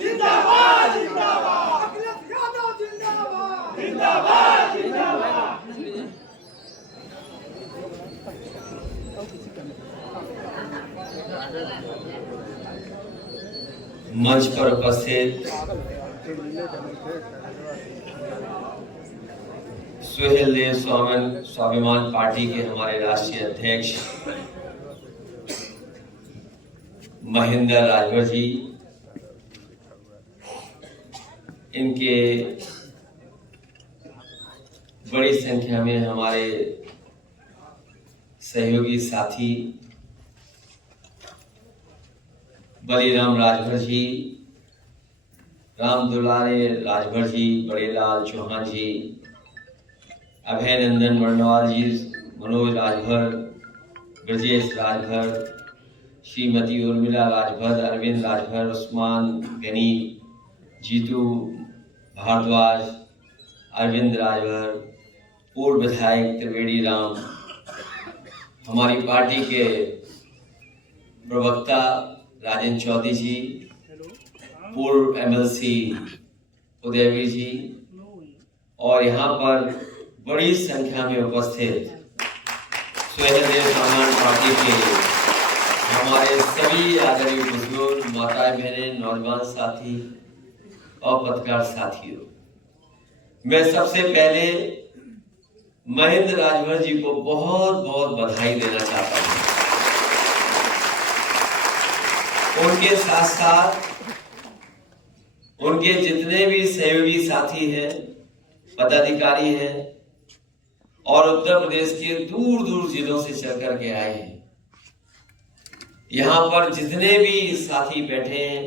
जिंदाबाद जिंदाबाद अखिलेश यादव जिंदाबाद जिंदाबाद जिंदाबाद। मंच पर उपस्थित सुहेल देव स्वाभिमान पार्टी के हमारे राष्ट्रीय अध्यक्ष महेंद्र राजभर जी, इनके बड़ी संख्या में हमारे सहयोगी साथी बलीराम राजभर जी, राम दुलारे राजभर जी, बड़ेलाल चौहान जी, अभय नंदन वर्णवाल जी, मनोज राजभर, ब्रजेश राजभर, श्रीमती उर्मिला राजभर, अरविंद राजभर, उस्मान गनी, जीतू भारद्वाज, अरविंद राजभर, पूर्व विधायक त्रिवेणी राम, हमारी पार्टी के प्रवक्ता राजेंद्र चौधरी जी, पूर्व एमएलसी उदयवीर जी, और यहाँ पर बड़ी संख्या में उपस्थित सुहेल देव स्वाभिमान पार्टी के हमारे सभी आदरणीय बुजुर्ग, माताएं बहनें, नौजवान साथी और पत्रकार साथियों, मैं सबसे पहले महेंद्र राजभर जी को बहुत बहुत बधाई देना चाहता हूँ। उनके साथ साथ उनके जितने भी सहयोगी साथी हैं, पदाधिकारी हैं और उत्तर प्रदेश के दूर दूर जिलों से चल कर के आए हैं, यहाँ पर जितने भी साथी बैठे हैं,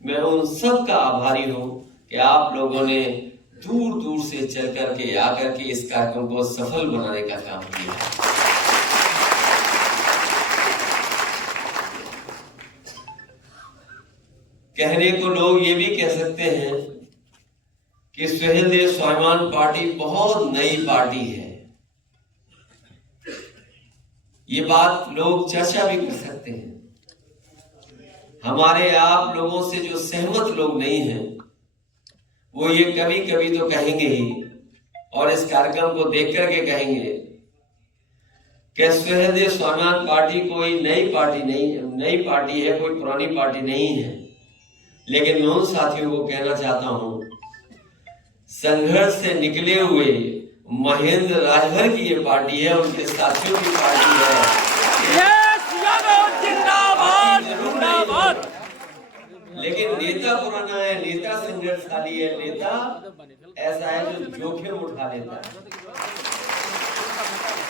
मैं उन सब का आभारी हूं कि आप लोगों ने दूर दूर से चल कर के आकर के इस कार्यक्रम को सफल बनाने का काम किया। कहने को लोग ये भी कह सकते हैं कि सुहेल देव स्वाभिमान पार्टी बहुत नई पार्टी है, ये बात लोग चर्चा भी कर सकते हैं। हमारे आप लोगों से जो सहमत लोग नहीं हैं, वो ये कभी कभी तो कहेंगे ही, और इस कार्यक्रम को देख करके कहेंगे कि सुहेल देव स्वाभिमान पार्टी कोई नई पार्टी नहीं है, नई पार्टी है, कोई पुरानी पार्टी नहीं है। लेकिन मैं उन साथियों को कहना चाहता हूं, संघर्ष से निकले हुए महेंद्र राजभर की ये पार्टी है, उनके साथियों की पार्टी है। लेकिन नेता पुराना है, नेता संघर्षशाली है, नेता ऐसा है जो जोखिम उठा लेता है।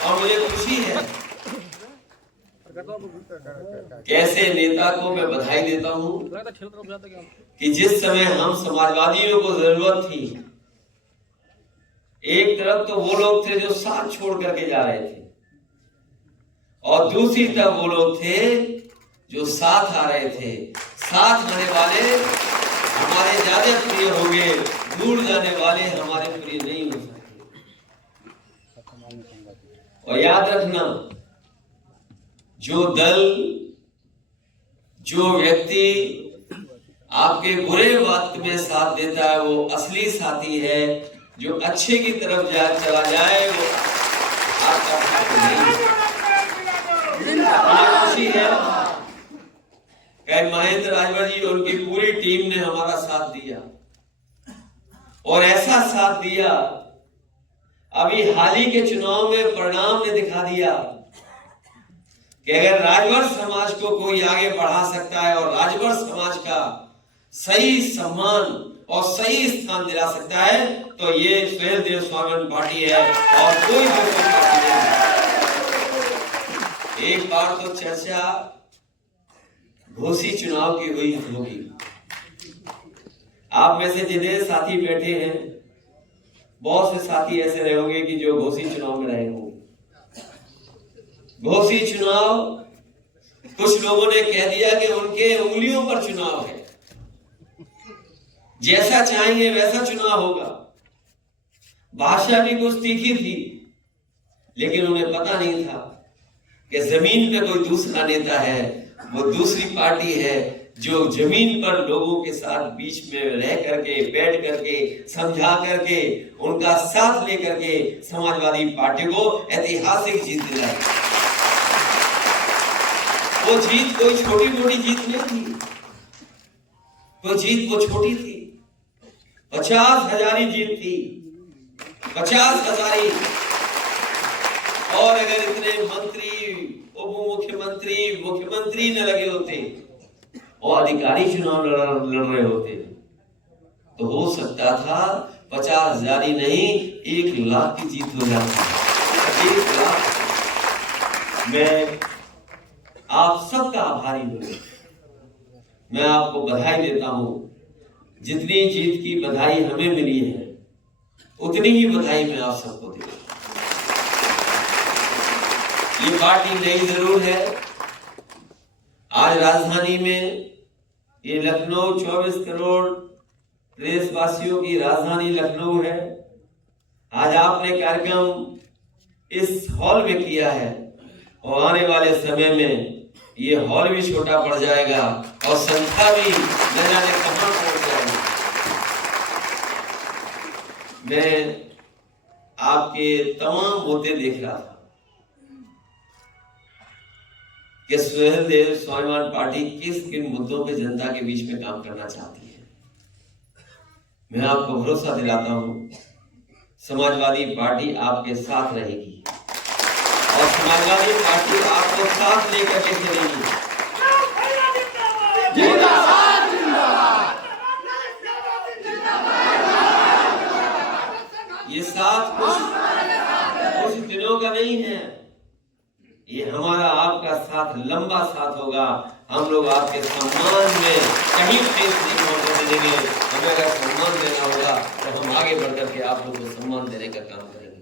और मुझे खुशी है कैसे नेता को मैं बधाई देता हूं कि जिस समय हम समाजवादियों को जरूरत थी, एक तरफ तो वो लोग थे जो साथ छोड़ करके जा रहे थे, और दूसरी तरफ वो लोग थे जो साथ आ रहे थे। साथ आने वाले हमारे ज्यादा प्रिय होंगे, दूर जाने वाले हमारे प्रिय नहीं हो सकते। और याद रखना, जो दल, जो व्यक्ति आपके बुरे वक्त में साथ देता है, वो असली साथी है। जो अच्छे की तरफ चला जाए, वो आपका साथी नहीं है। खुशी है महेंद्र राजभर जी, उनकी पूरी टीम ने हमारा साथ दिया, और ऐसा साथ दिया, अभी हाल ही के चुनाव में परिणाम ने दिखा दिया कि अगर राजभर समाज को कोई आगे बढ़ा सकता है और राजभर समाज का सही सम्मान और सही स्थान दिला सकता है, तो ये सुहेल देव स्वाभिमान पार्टी है, और कोई दूसरी पार्टी नहीं। एक बार तो चर्चा घोसी चुनाव की हुई होगी। आप में से जितने साथी बैठे हैं, बहुत से साथी ऐसे रहे होंगे कि जो घोसी चुनाव में रहे होंगे। घोसी चुनाव, कुछ लोगों ने कह दिया कि उनके उंगलियों पर चुनाव है, जैसा चाहेंगे वैसा चुनाव होगा। भाषा भी कुछ तीखी थी, लेकिन उन्हें पता नहीं था कि जमीन पे कोई दूसरा नेता है, वो दूसरी पार्टी है जो जमीन पर लोगों के साथ बीच में रह करके, बैठ करके, समझा करके, उनका साथ लेकर के समाजवादी पार्टी को ऐतिहासिक जीत दिलाई। वो जीत कोई छोटी मोटी जीत नहीं थी, वो जीत वो छोटी थी, 50,000 जीत थी, 50,000। और अगर इतने मंत्री, उप मुख्यमंत्री, मुख्यमंत्री न लगे होते और अधिकारी चुनाव लड़ रहे होते तो हो सकता था 50,000 ही नहीं 1 लाख की जीत हो जाती। 1 लाख। मैं आप सबका आभारी हूं। मैं आपको बधाई देता हूं। जितनी जीत की बधाई हमें मिली है उतनी ही बधाई मैं आप सबको देता हूं। ये पार्टी नई जरूर है। आज राजधानी में ये लखनऊ 24 करोड़ प्रदेशवासियों की राजधानी लखनऊ है। आज आपने कार्यक्रम इस हॉल में किया है और आने वाले समय में ये हॉल भी छोटा पड़ जाएगा और संख्या भी न जाने कहां पहुंच जाएगी। मैं आपके तमाम मुद्दे देख रहा था कि सुहेलदेव स्वाभिमान पार्टी किन मुद्दों पे जनता के बीच में काम करना चाहती है। मैं आपको भरोसा दिलाता हूं, समाजवादी पार्टी आपके साथ रहेगी और समाजवादी पार्टी आपको साथ लेकर के चलेगी। जिंदाबाद जिंदाबाद। ये साथ कुछ दिनों का नहीं है, ये हमारा आपका साथ लंबा साथ होगा। हम लोग आपके सम्मान में कहीं ठेस नहीं पहुंचने देंगे। हमें अगर सम्मान देना होगा तो हम आगे बढ़कर के आप लोगों को सम्मान देने का काम करेंगे।